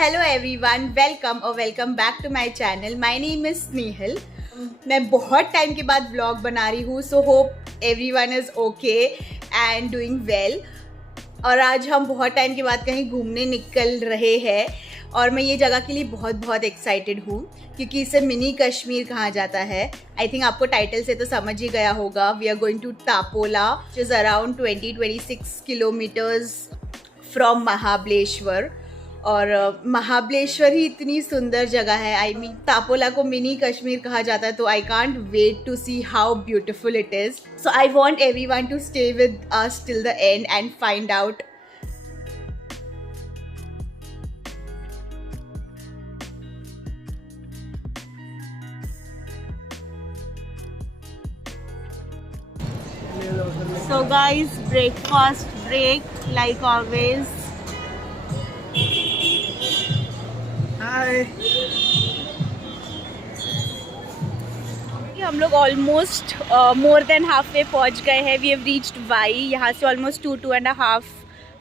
Hello everyone, welcome और welcome back to my channel. My name is Snehal. मैं बहुत time के बाद व्लॉग बना रही हूँ, so hope everyone is okay and doing well. और आज हम बहुत टाइम के बाद कहीं घूमने निकल रहे हैं और मैं ये जगह के लिए बहुत बहुत एक्साइटेड हूँ क्योंकि इसे मिनी कश्मीर कहा जाता है। आई थिंक आपको टाइटल से तो समझ ही गया होगा। We are going to Tapola, which is around 20-26 kilometres from Mahabaleshwar. और महाबलेश्वर ही इतनी सुंदर जगह है। आई मीन तापोला को मिनी कश्मीर कहा जाता है, तो I can't wait to see how beautiful it is. So I want everyone to stay with us till the end and find out. So guys, breakfast break like always. Hi. हम लोग almost more than half way पहुँच गए हैं। We have reached Y. यहाँ से almost 2-2.5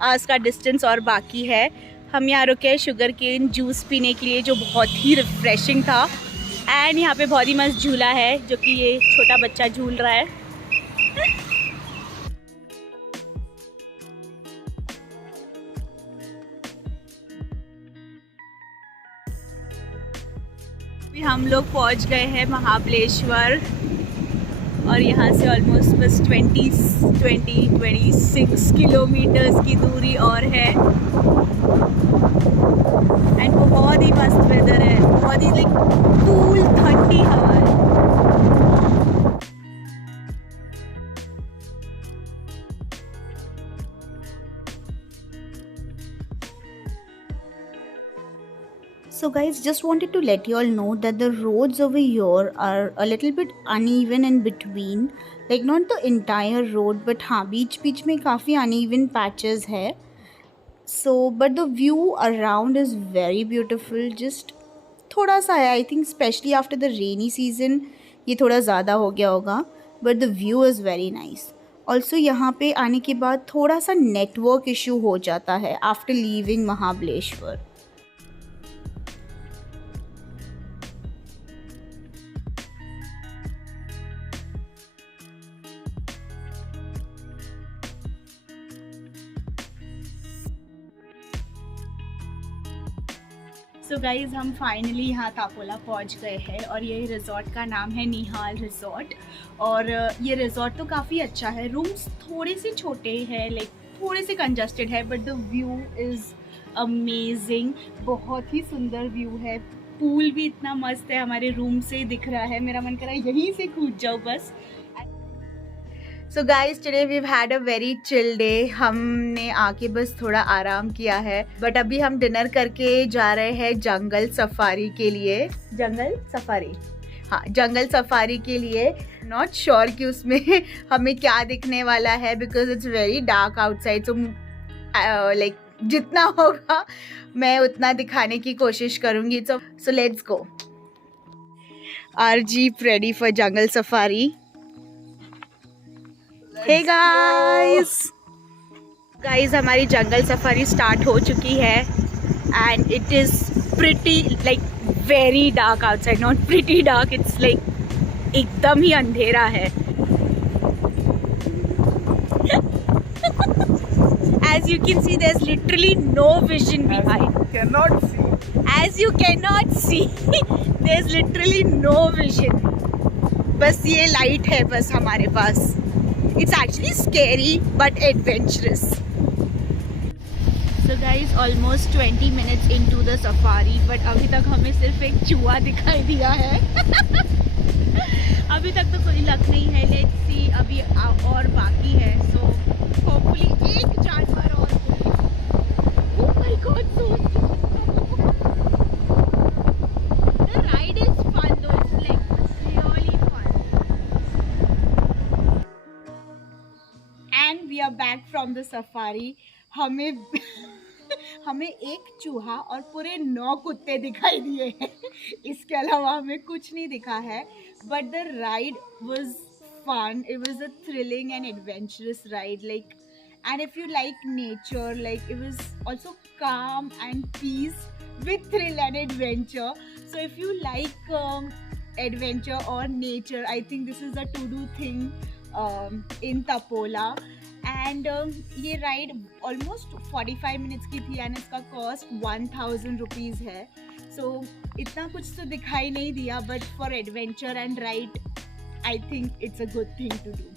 hours का distance और बाकी है। हम यहाँ रुके हैं शुगर केन जूस पीने के लिए, जो बहुत ही रिफ्रेशिंग था। एंड यहाँ पे बहुत ही मस्त झूला है जो कि ये छोटा बच्चा झूल रहा है। हम लोग पहुँच गए हैं महाबलेश्वर और यहाँ से ऑलमोस्ट बस 26 किलोमीटर्स की दूरी और है। एंड बहुत ही मस्त वेदर है, बहुत ही लाइक कूल ठंडी हवा है। So guys, just wanted to let you all know that the roads over here are a little bit uneven in between. Like not the entire road, but हाँ बीच में काफ़ी uneven patches है. So but the view around is very beautiful. Just थोड़ा सा है, I think especially after the rainy season ये थोड़ा ज़्यादा हो गया होगा. But the view is very nice. Also यहाँ पे आने के बाद थोड़ा सा network issue हो जाता है after leaving Mahabaleshwar. So guys, हम फाइनली यहाँ तापोला पहुँच गए हैं और ये रिज़ॉर्ट का नाम है निहाल रिज़ॉर्ट। और ये रिज़ॉर्ट तो काफ़ी अच्छा है। रूम्स थोड़े से छोटे हैं, लाइक थोड़े से कंजस्टेड है, but the view is amazing. बहुत ही सुंदर व्यू है। पूल भी इतना मस्त है, हमारे रूम से दिख रहा है। मेरा मन कर रहा है यहीं से कूद जाओ बस। So guys, today we had a very chill day. हमने आके बस थोड़ा आराम किया है, बट अभी हम डिनर करके जा रहे हैं जंगल सफारी के लिए। जंगल सफारी, हाँ जंगल सफारी के लिए। नॉट श्योर कि उसमें हमें क्या दिखने वाला है, because it's very dark outside. So like जितना होगा मैं उतना दिखाने की कोशिश करूँगी। So let's go. Are jeep ready for jungle safari. Hey guys, हमारी जंगल सफारी स्टार्ट हो चुकी है and it is pretty like very dark outside. Not pretty dark, it's like एकदम ही अंधेरा है। As you can see, there's literally no vision behind. As you cannot see, there's literally no vision. बस ये light है बस हमारे पास। It's actually scary but adventurous. So guys, almost 20 minutes into the safari, but अभी तक हमें सिर्फ एक चूहा दिखाई दिया है। अभी तक तो कोई लक नहीं है। Let's see, अभी और बाकी है। So hopefully एक जानवर और होगा। Oh my God, so the ride is fun though. It's like really fun. And we are back from the safari. हमें हमें एक चूहा और पूरे 9 कुत्ते दिखाई दिए हैं। इसके अलावा हमें कुछ नहीं दिखा है। But the ride was fun. It was a thrilling and adventurous ride, like, and if you like nature, like, it was also calm and peace with thrill and adventure. So if you like adventure or nature, I think this is a to-do thing in Tapola. And ये ride almost 45 minutes की थी and इसका cost 1000 rupees है. सो इतना कुछ तो दिखाई नहीं दिया, but for adventure and ride I think it's a good thing to do.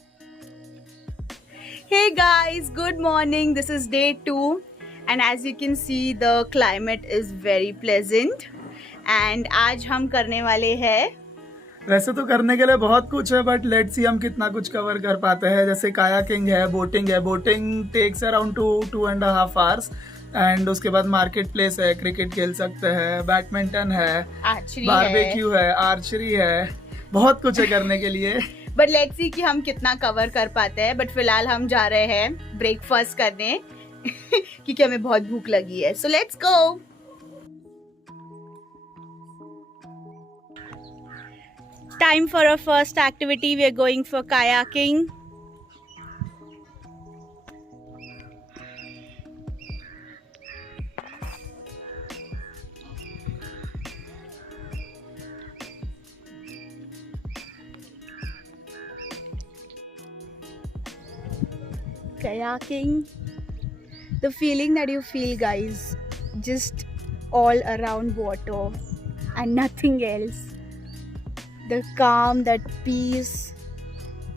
Hey guys, good morning. This is day 2 and as you can see the climate is very pleasant and आज हम करने वाले हैं. वैसे तो करने के लिए बहुत कुछ है बट लेट्स सी हम कितना कुछ कवर कर पाते हैं. जैसे कायाकिंग है, बोटिंग है. Boating takes around 2.5 hours and उसके बाद मार्केट प्लेस है, क्रिकेट खेल सकते हैं, बैडमिंटन है, बारबेक्यू है, आर्चरी है, बहुत कुछ है करने के लिए. बट लेट्स सी कि हम कितना कवर कर पाते हैं. बट फिलहाल हम जा रहे हैं ब्रेकफास्ट करने क्योंकि हमें बहुत भूख लगी है. सो let's go. Time for our first activity. We are going for kayaking. Kayaking, the feeling that you feel, guys, just all around water and nothing else. The calm, that peace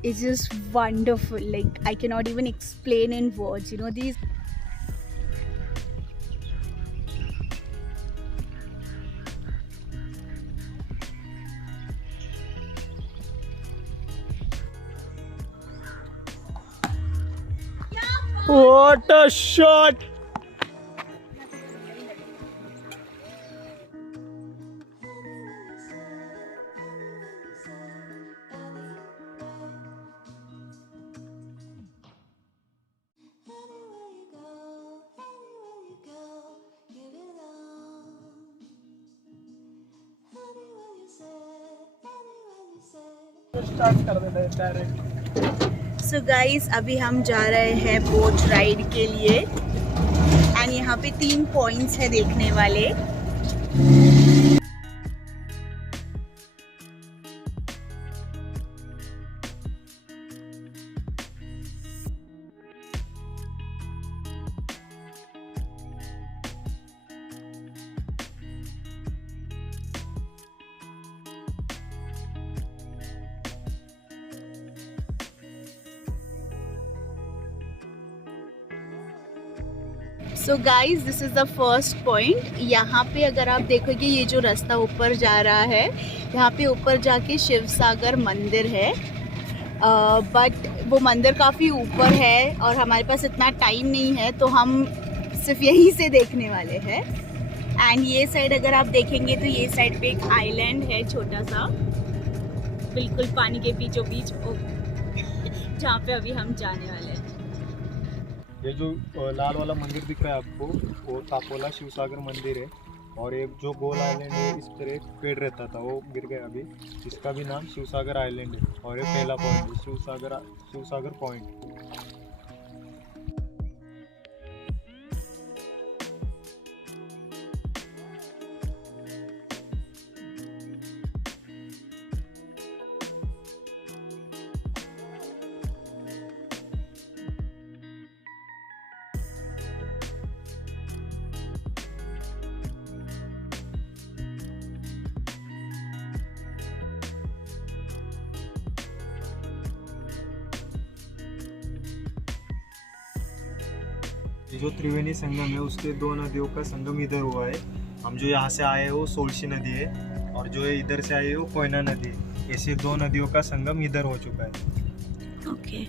is just wonderful. Like I cannot even explain in words. You know, these What a shot! Start कर देते हैं direct. So guys, अभी हम जा रहे हैं boat ride के लिए एंड यहाँ पे 3 पॉइंट्स है देखने वाले. सो guys, this is the first point. यहाँ पे अगर आप देखोगे ये जो रास्ता ऊपर जा रहा है, यहाँ पे ऊपर जाके शिव सागर मंदिर है. बट वो मंदिर काफ़ी ऊपर है और हमारे पास इतना टाइम नहीं है तो हम सिर्फ यहीं से देखने वाले हैं. एंड ये साइड अगर आप देखेंगे तो ये साइड पे एक आइलैंड है छोटा सा, बिल्कुल पानी के बीचों बीच, जहाँ पे अभी हम जाने वाले हैं. ये जो लाल वाला मंदिर दिख रहा है आपको, वो तापोला शिव सागर मंदिर है. और एक जो गोल आइलैंड है, इस पर एक पेड़ रहता था, वो गिर गया अभी. इसका भी नाम शिव सागर आइलैंड है. और ये पहला पॉइंट है, शिव सागर पॉइंट. जो त्रिवेणी संगम है उसके 2 नदियों का संगम इधर हुआ है. हम जो यहाँ से आए हैं वो सोलशी नदी है और जो इधर से आए हैं वो कोयना नदी है. ऐसे 2 नदियों का संगम इधर हो चुका है. ओके.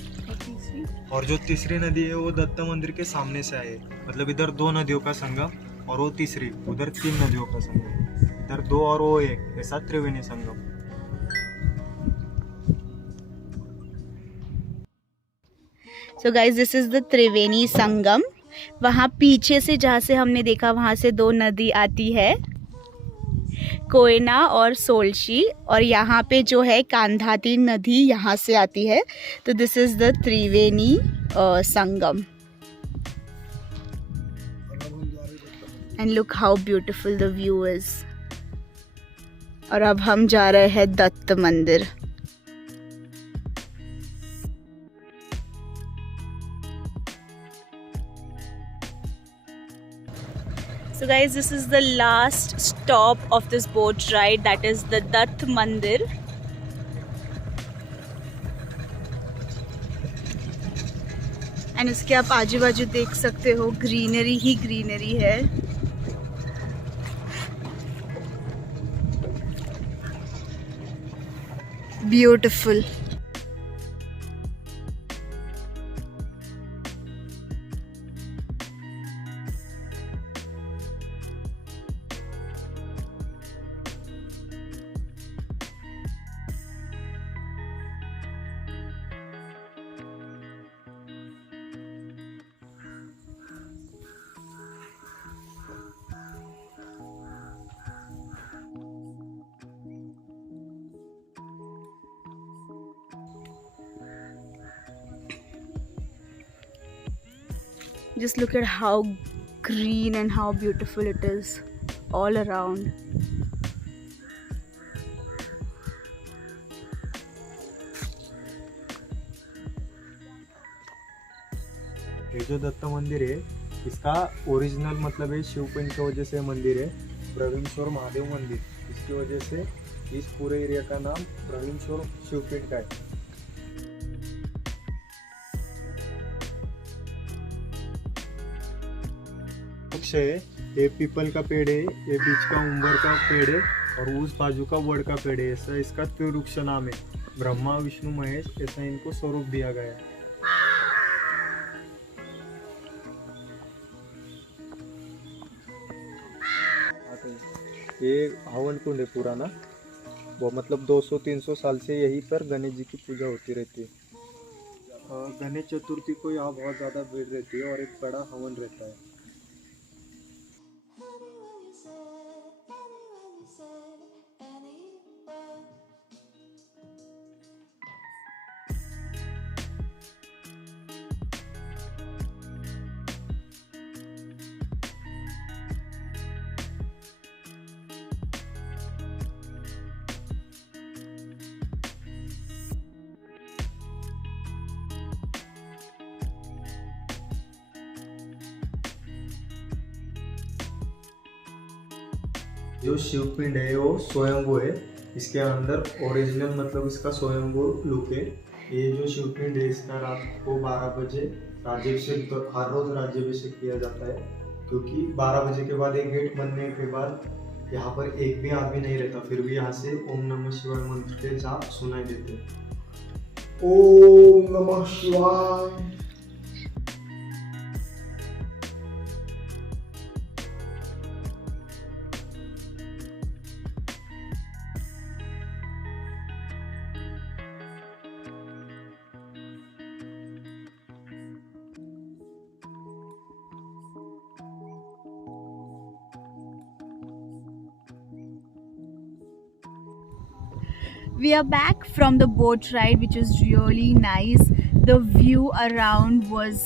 और जो तीसरी नदी है वो दत्त मंदिर के सामने से आए. मतलब इधर 2 नदियों का संगम और वो तीसरी, उधर 3 नदियों का संगम. इधर 2 और वो 1, ऐसा Triveni Sangam. So guys, this is the Triveni Sangam. वहाँ पीछे से जहाँ से हमने देखा वहाँ से 2 नदी आती है, कोयना और सोलशी. और यहाँ पे जो है कांधाती नदी यहाँ से आती है. तो this is the Triveni Sangam. And look how beautiful the view is. और अब हम जा रहे हैं दत्त मंदिर। So guys, this is the last stop of this boat ride, that is the Dutt Mandir. And उसके आप आजू बाजू देख सकते हो, ग्रीनरी ही ग्रीनरी है। Beautiful. Just look at how green and how beautiful it is all around. ये जो दत्त मंदिर है, इसका ओरिजिनल मतलब है शिवपिंड की वजह से मंदिर है, प्रवीणेश्वर महादेव मंदिर। इसकी वजह से इस पूरे एरिया का नाम प्रवीणेश्वर शिवपिंड का है। वृक्ष है, ये पीपल का पेड़ है, ये बीच का उम्बर का पेड़ है और उस बाजू का वड का पेड़ है। ऐसा इसका त्रिवृक्ष नाम है। ब्रह्मा विष्णु महेश, ऐसा इनको स्वरूप दिया गया है। ये हवन कुंड है पुराना, वो मतलब 200-300 साल से यहीं पर गणेश जी की पूजा होती रहती है। गणेश चतुर्थी को यहाँ बहुत ज़्यादा भीड़ रहती है और एक बड़ा हवन रहता है। जो शिवपिंड है वो स्वयंभू है। इसके अंदर ओरिजिनल मतलब इसका स्वयंभू लुक है। ये जो शिवपिंड है इसका रात को 12 बजे राज्याभिषेक, तो हर रोज राज्याभिषेक किया जाता है, क्योंकि 12 बजे के बाद एक गेट बनने के बाद यहाँ पर एक भी आदमी नहीं रहता। फिर भी यहाँ से ओम नमः शिवाय मंत्र के जाप सुनाई देते हैं। ओम नमः शिवाय। We are back from the boat ride, which was really nice. The view around was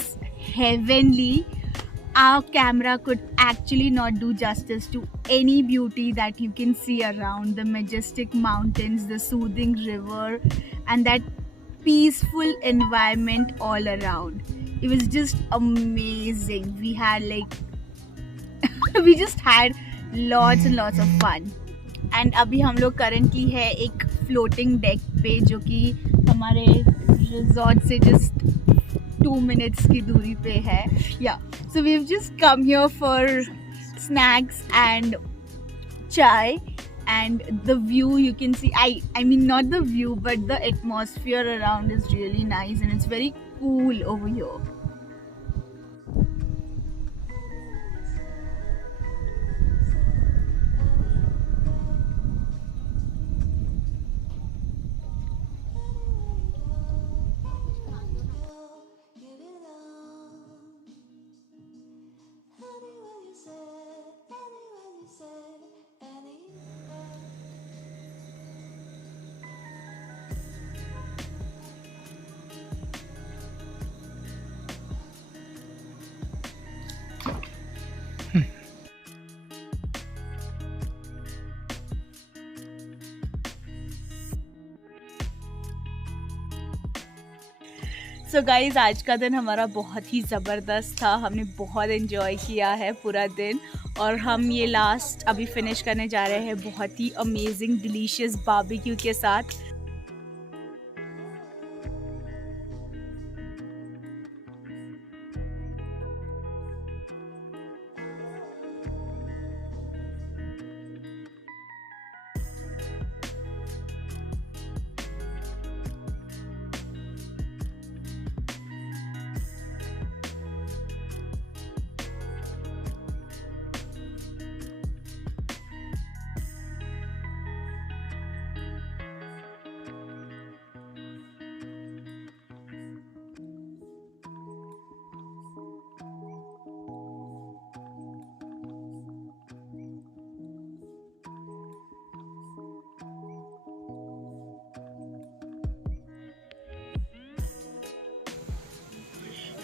heavenly. Our camera could actually not do justice to any beauty that you can see around. The majestic mountains, the soothing river, and that peaceful environment all around. It was just amazing. We had we just had lots and lots of fun. And अभी हम लोग currently है एक floating deck पे, जो कि हमारे resort से जस्ट 2 मिनट्स की दूरी पे है। Yeah so we have just come here for snacks and chai, and the view you can see, I mean not the view but the atmosphere around is really nice and it's very cool over here. So guys आज का दिन हमारा बहुत ही ज़बरदस्त था, हमने बहुत enjoy किया है पूरा दिन और हम ये लास्ट अभी फिनिश करने जा रहे हैं बहुत ही अमेजिंग डिलीशियस बारबेक्यू के साथ।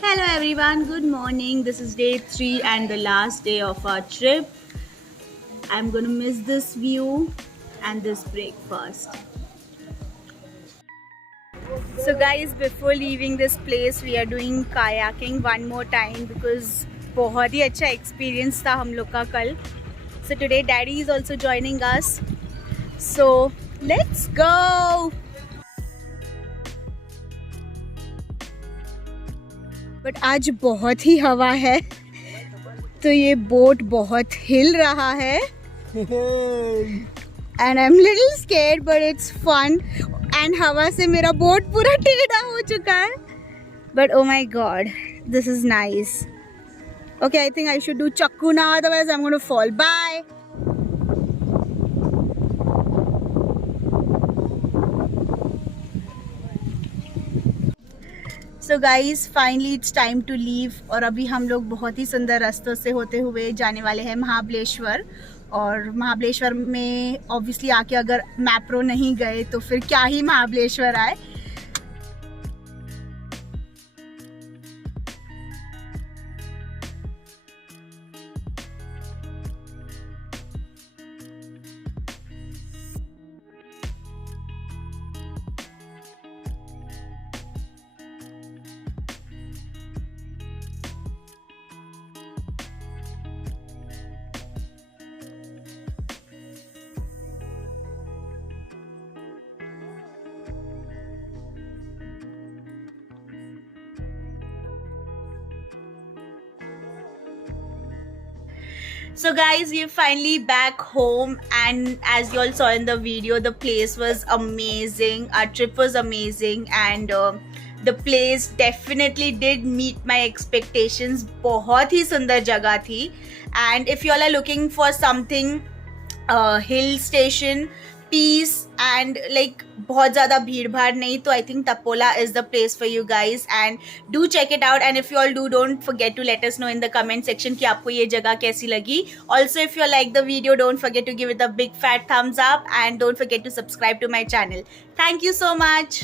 Hello everyone, good morning. This is day 3 and the last day of our trip. I'm gonna miss this view and this breakfast. So guys, before leaving this place, we are doing kayaking one more time because बहुत ही अच्छा experience था हम लोग का कल. So today daddy is also joining us. So let's go. But आज बहुत ही हवा है तो ये बोट बहुत हिल रहा है and I am little scared but it's fun and हवा से मेरा बोट पूरा टेढ़ा हो चुका है but oh my god this is nice. Okay I think I should do चक्कू now otherwise I am going to fall. Bye. So guys finally it's time to leave और अभी हम लोग बहुत ही सुंदर रास्तों से होते हुए जाने वाले हैं महाबलेश्वर। और महाबलेश्वर में ऑब्वियसली आके अगर मैप्रो नहीं गए तो फिर क्या ही महाबलेश्वर आए। So guys, we're finally back home and as you all saw in the video, the place was amazing. Our trip was amazing and the place definitely did meet my expectations. बहुत ही सुंदर जगह थी and if you all are looking for something hill station, peace and like बहुत ज़्यादा भीड़ भाड़ नहीं तो I think Tapola is the place for you guys and do check it out and if you all do don't forget to let us know in the comment section कि आपको ये जगह कैसी लगी. Also if you like the video don't forget to give it a big fat thumbs up and don't forget to subscribe to my channel. Thank you so much.